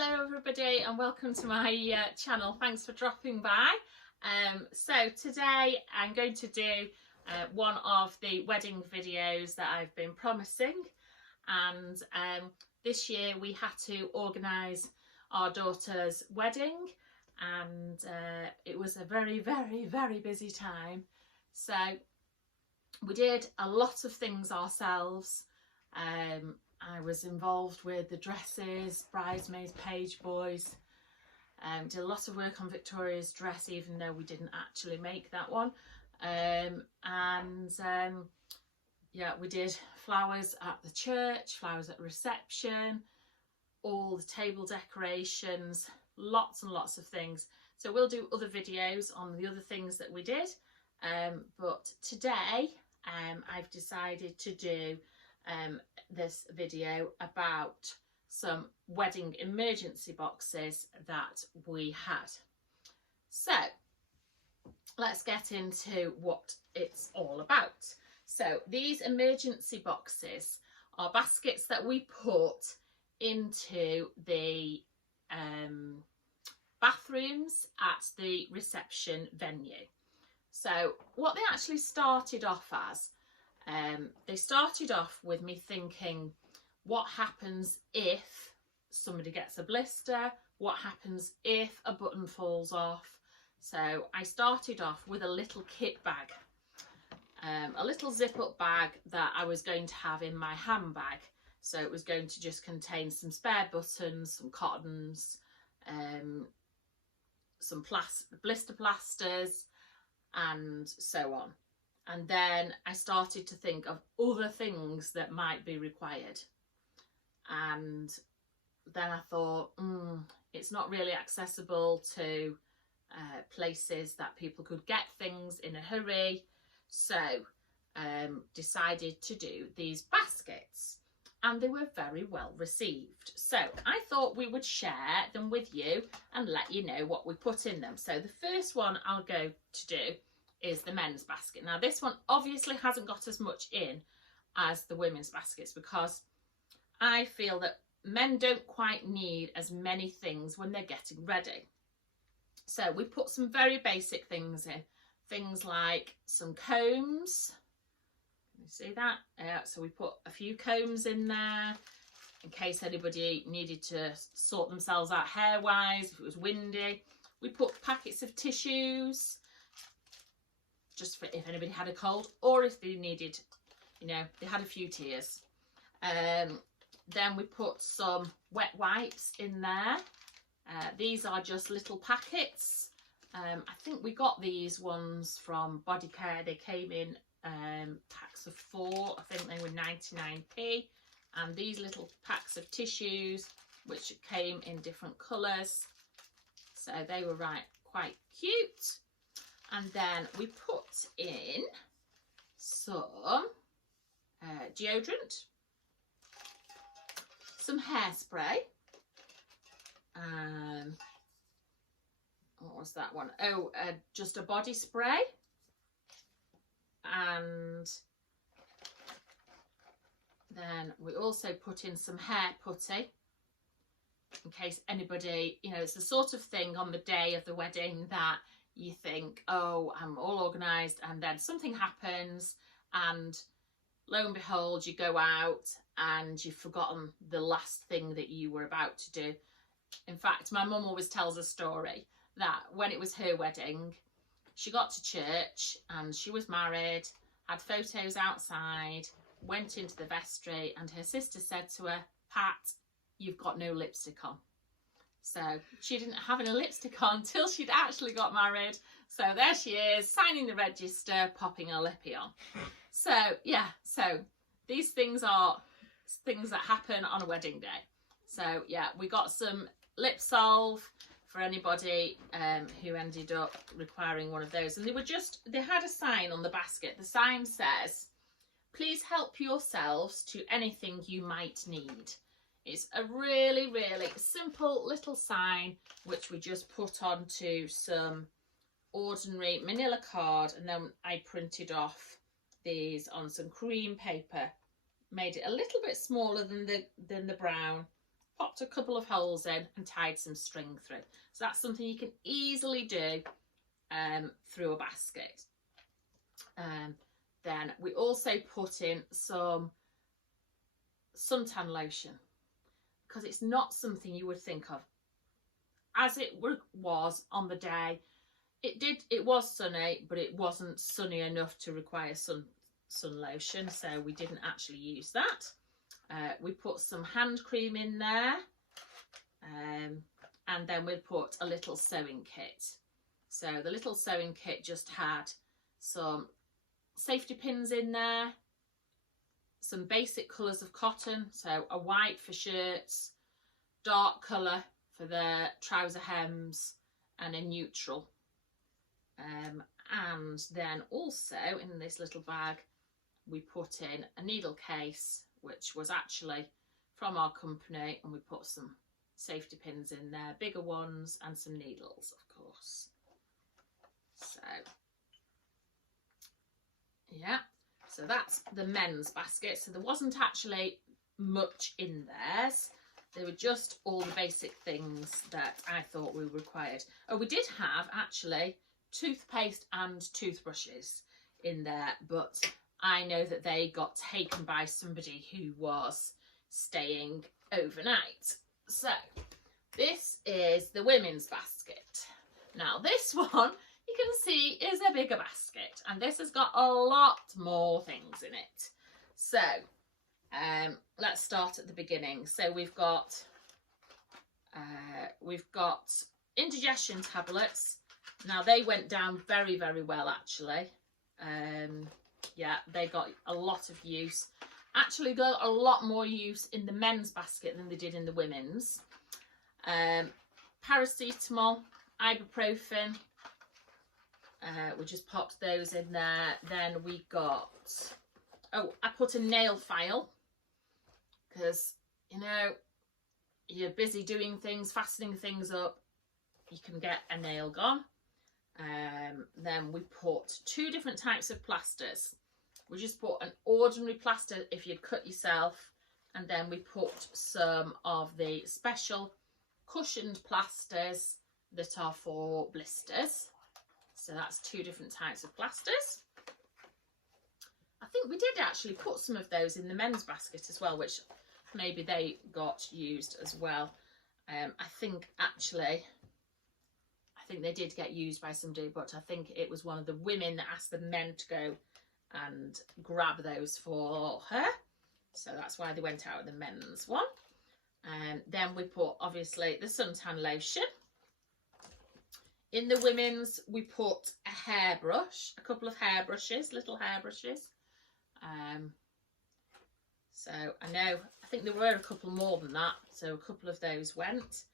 Hello everybody and welcome to my channel. Thanks for dropping by. So today I'm going to do one of the wedding videos that I've been promising, and this year we had to organise our daughter's wedding, and it was a very busy time. So we did a lot of things ourselves. I was involved with the dresses, bridesmaids, page boys, did a lot of work on Victoria's dress, even though we didn't actually make that one. Yeah, we did flowers at the church, flowers at the reception, all the table decorations, lots and lots of things. So we'll do other videos on the other things that we did, but today I've decided to do this video about some wedding emergency boxes that we had. So let's get into what it's all about. So these emergency boxes are baskets that we put into the bathrooms at the reception venue. So what they actually started off as, they started off with me thinking, what happens if somebody gets a blister? What happens if a button falls off? So I started off with a little kit bag, a little zip-up bag that I was going to have in my handbag. So it was going to just contain some spare buttons, some cottons, some blister plasters, and so on. And then I started to think of other things that might be required. And then I thought, it's not really accessible to places that people could get things in a hurry. So decided to do these baskets, and they were very well received. So I thought we would share them with you and let you know what we put in them. So the first one I'll go to do is the men's basket. Now this one obviously hasn't got as much in as the women's baskets, because I feel that men don't quite need as many things when they're getting ready. So we put some very basic things in, things like some combs. Can you see that? So we put a few combs in there in case anybody needed to sort themselves out hair wise, if it was windy. We put packets of tissues, just for if anybody had a cold, or if they needed, you know, they had a few tears. Then we put some wet wipes in there. These are just little packets. I think we got these ones from Body Care. They came in packs of 4. I think they were 99p. And these little packs of tissues, which came in different colours. So they were quite cute. And then we put in some deodorant, some hairspray, what was that one? Oh, just a body spray, and then we also put in some hair putty in case anybody, you know, it's the sort of thing on the day of the wedding that you think, oh, I'm all organised, and then something happens and lo and behold you go out and you've forgotten the last thing that you were about to do. In fact, my mum always tells a story that when it was her wedding, she got to church and she was married, had photos outside, went into the vestry, and her sister said to her, Pat, you've got no lipstick on. So she didn't have any lipstick on till she'd actually got married. So there she is, signing the register, popping her lippy on. So yeah, so these things are things that happen on a wedding day. So yeah, we got some lip salve for anybody who ended up requiring one of those. And they had a sign on the basket. The sign says, please help yourselves to anything you might need. It's a really simple little sign which we just put onto some ordinary manila card, and then I printed off these on some cream paper, made it a little bit smaller than the brown, popped a couple of holes in and tied some string through. So that's something you can easily do through a basket. Then we also put in some suntan lotion, because it's not something you would think of. As it was on the day, it was sunny, but it wasn't sunny enough to require sun lotion, so we didn't actually use that. We put some hand cream in there, and then we put a little sewing kit. So the little sewing kit just had some safety pins in there, some basic colours of cotton, so a white for shirts, dark colour for the trouser hems, and a neutral. And then also in this little bag we put in a needle case, which was actually from our company, and we put some safety pins in there, bigger ones, and some needles, of course. So yeah, so that's the men's basket. So there wasn't actually much in theirs. They were just all the basic things that I thought we required. Oh, we did have actually toothpaste and toothbrushes in there, but I know that they got taken by somebody who was staying overnight. So this is the women's basket. Now this one you can see is a bigger basket, and this has got a lot more things in it. So let's start at the beginning. So we've got indigestion tablets. Now they went down very, very well actually. Yeah, they got a lot of use. Actually got a lot more use in the men's basket than they did in the women's. Paracetamol, ibuprofen, we just popped those in there. Then we got, oh, I put a nail file, because, you know, you're busy doing things, fastening things up, you can get a nail gone. Then we put 2 different types of plasters. We just put an ordinary plaster if you'd cut yourself, and then we put some of the special cushioned plasters that are for blisters. So that's 2 different types of plasters. I think we did actually put some of those in the men's basket as well, which maybe they got used as well. I think they did get used by somebody, but I think it was one of the women that asked the men to go and grab those for her. So that's why they went out with the men's one. And then we put, obviously, the suntan lotion. In the women's, we put a hairbrush, a couple of hairbrushes, little hairbrushes. So I think there were a couple more than that, so a couple of those went.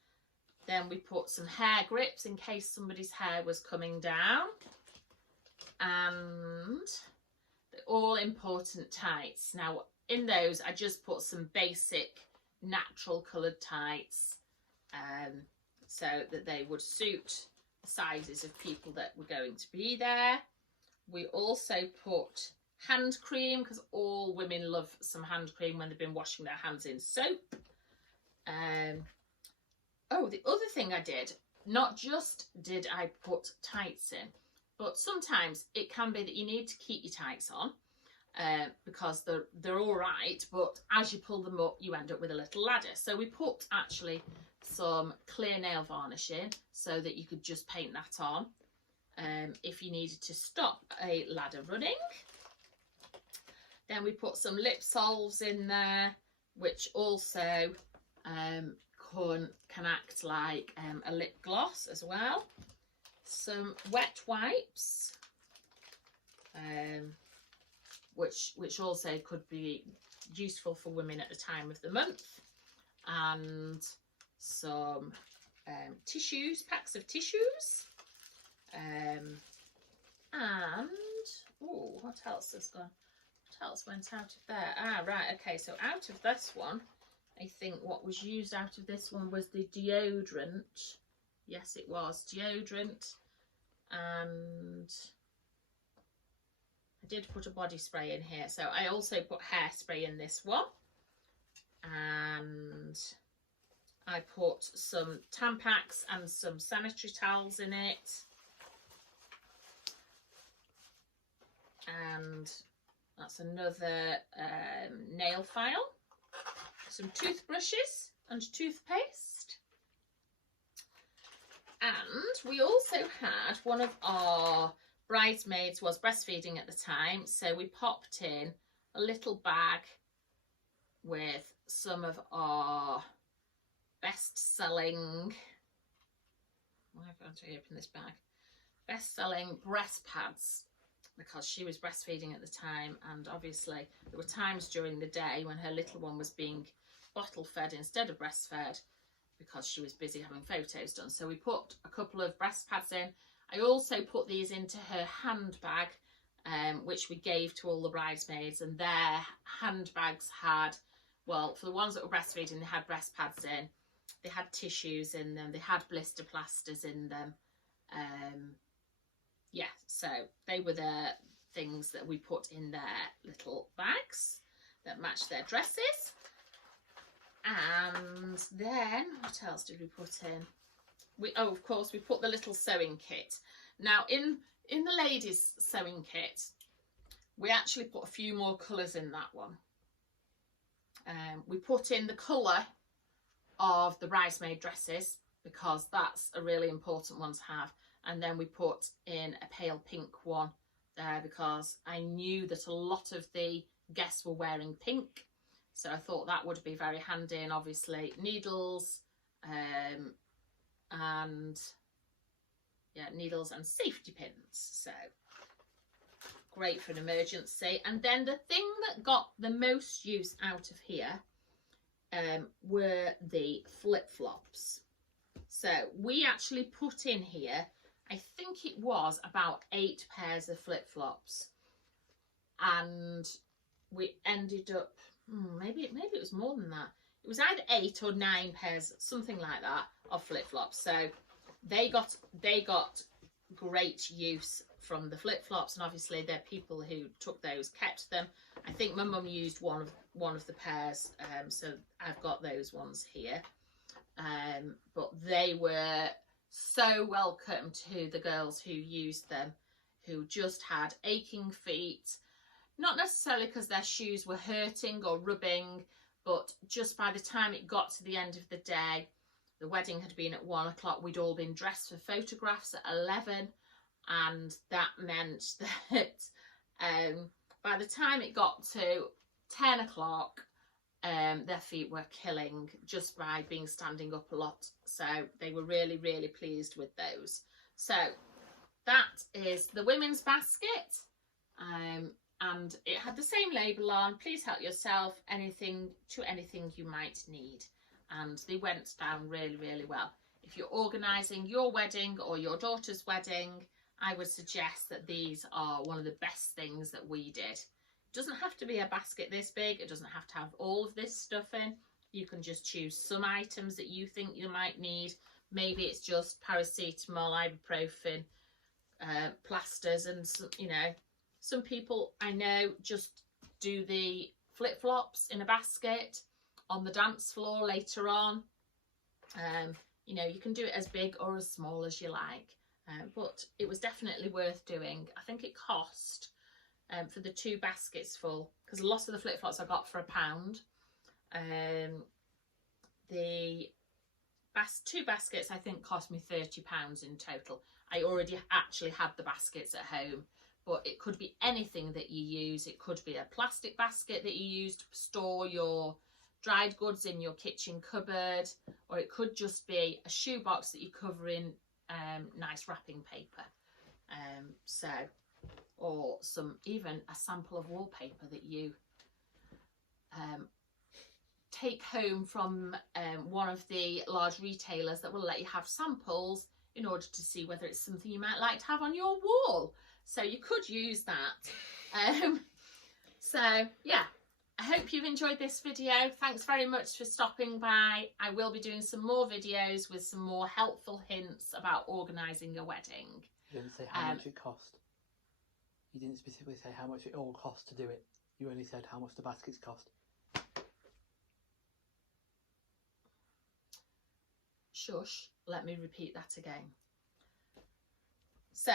Then we put some hair grips in case somebody's hair was coming down. And the all important tights. Now in those I just put some basic natural coloured tights, so that they would suit the sizes of people that were going to be there. We also put hand cream, because all women love some hand cream when they've been washing their hands in soap. Oh, the other thing I did, not just did I put tights in, but sometimes it can be that you need to keep your tights on, because they're all right, but as you pull them up you end up with a little ladder. So we put actually some clear nail varnish in so that you could just paint that on if you needed to stop a ladder running. Then we put some lip salves in there, which also can act like a lip gloss as well. Some wet wipes, which also could be useful for women at the time of the month, and some tissues, packs of tissues, and oh, what else has gone? What else went out of there? Ah, right, okay, so out of this one, I think what was used out of this one was the deodorant. Yes, it was deodorant, and I did put a body spray in here. So I also put hairspray in this one, and I put some Tampax and some sanitary towels in it. And that's another nail file, some toothbrushes and toothpaste. And we also had one of our bridesmaids was breastfeeding at the time, so we popped in a little bag with some of our best-selling, why have I got to open this bag? Best-selling breast pads, because she was breastfeeding at the time, and obviously there were times during the day when her little one was being bottle fed instead of breastfed because she was busy having photos done. So we put a couple of breast pads in. I also put these into her handbag, which we gave to all the bridesmaids, and their handbags had, well, for the ones that were breastfeeding, they had breast pads in, they had tissues in them, they had blister plasters in them. Yeah, so they were the things that we put in their little bags that matched their dresses. And then what else did we put in? Oh, of course, we put the little sewing kit. Now in the ladies' sewing kit, we actually put a few more colours in that one. We put in the colour of the bridesmaid dresses because that's a really important one to have. And then we put in a pale pink one there because I knew that a lot of the guests were wearing pink. So I thought that would be very handy, and obviously needles and yeah, needles and safety pins. So great for an emergency. And then the thing that got the most use out of here were the flip-flops. So we actually put in here, I think it was about 8 pairs of flip-flops, and we ended up, maybe it was more than that. It was either 8 or 9 pairs, something like that, of flip-flops. So they got great use from the flip-flops, and obviously the people who took those kept them. I think my mum used one of the pairs, so I've got those ones here. But they were so welcome to the girls who used them, who just had aching feet, not necessarily because their shoes were hurting or rubbing, but just by the time it got to the end of the day, the wedding had been at 1 o'clock, we'd all been dressed for photographs at 11, and that meant that by the time it got to 10 o'clock, their feet were killing just by being standing up a lot. So they were really, really pleased with those. So that is the women's basket. And it had the same label on, please help yourself, anything you might need. And they went down really, really well. If you're organising your wedding or your daughter's wedding, I would suggest that these are one of the best things that we did. It doesn't have to be a basket this big. It doesn't have to have all of this stuff in. You can just choose some items that you think you might need. Maybe it's just paracetamol, ibuprofen, plasters, and, you know, some people I know just do the flip-flops in a basket on the dance floor later on. You know, you can do it as big or as small as you like, but it was definitely worth doing. I think it cost for the 2 baskets full, because a lot of the flip-flops I got for £1. The 2 baskets I think cost me £30 in total. I already actually had the baskets at home, but it could be anything that you use. It could be a plastic basket that you use to store your dried goods in your kitchen cupboard, or it could just be a shoebox that you cover in nice wrapping paper. Or even a sample of wallpaper that you take home from one of the large retailers that will let you have samples in order to see whether it's something you might like to have on your wall. So you could use that. So yeah, I hope you've enjoyed this video. Thanks very much for stopping by. I will be doing some more videos with some more helpful hints about organising a wedding. You didn't say how much it cost. You didn't specifically say how much it all cost to do it. You only said how much the baskets cost. shush, let me repeat that again. So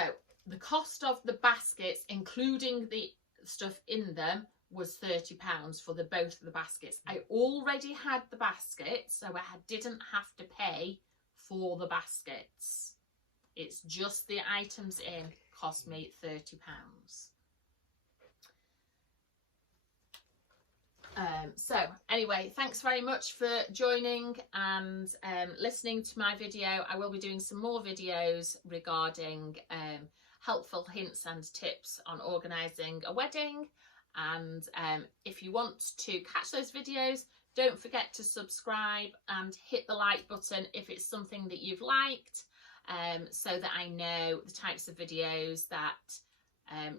the cost of the baskets, including the stuff in them, was £30 for both of the baskets. I already had the baskets, so I didn't have to pay for the baskets. It's just the items in cost me £30. So anyway, thanks very much for joining and listening to my video. I will be doing some more videos regarding helpful hints and tips on organising a wedding. And if you want to catch those videos, don't forget to subscribe and hit the like button if it's something that you've liked, so that I know the types of videos that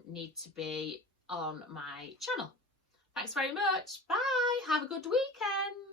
need to be on my channel. Thanks very much. Bye. Have a good weekend.